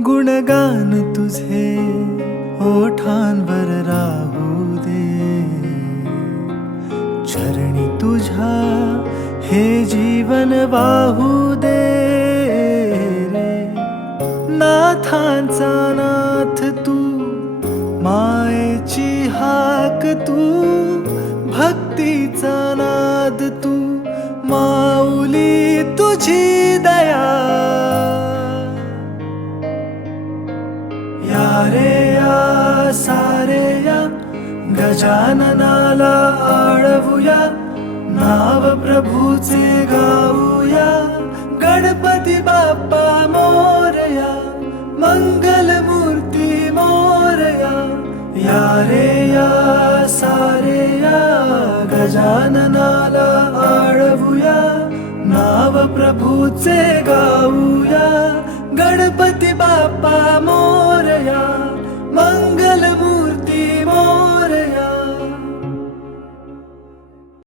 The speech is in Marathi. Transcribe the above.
गुणगान तुझे ओठांवर राहू दे, चरणी तुझ्या हे जीवन वाहू दे रे. नाथांचा नाथ तू, मायेची हाक तू, भक्तीचा नाद तू, माऊली तुझी दया. या रे या सारे या, गजाननाला आळवूया, नाव प्रभूचे गाऊया. गणपती बाप्पा मोरया, मंगल मूर्ती मोरया. या रे या सारे या, गजाननाला आळवूया, नाव प्रभूचे गाऊया. गणपती बाप्पा मोरया.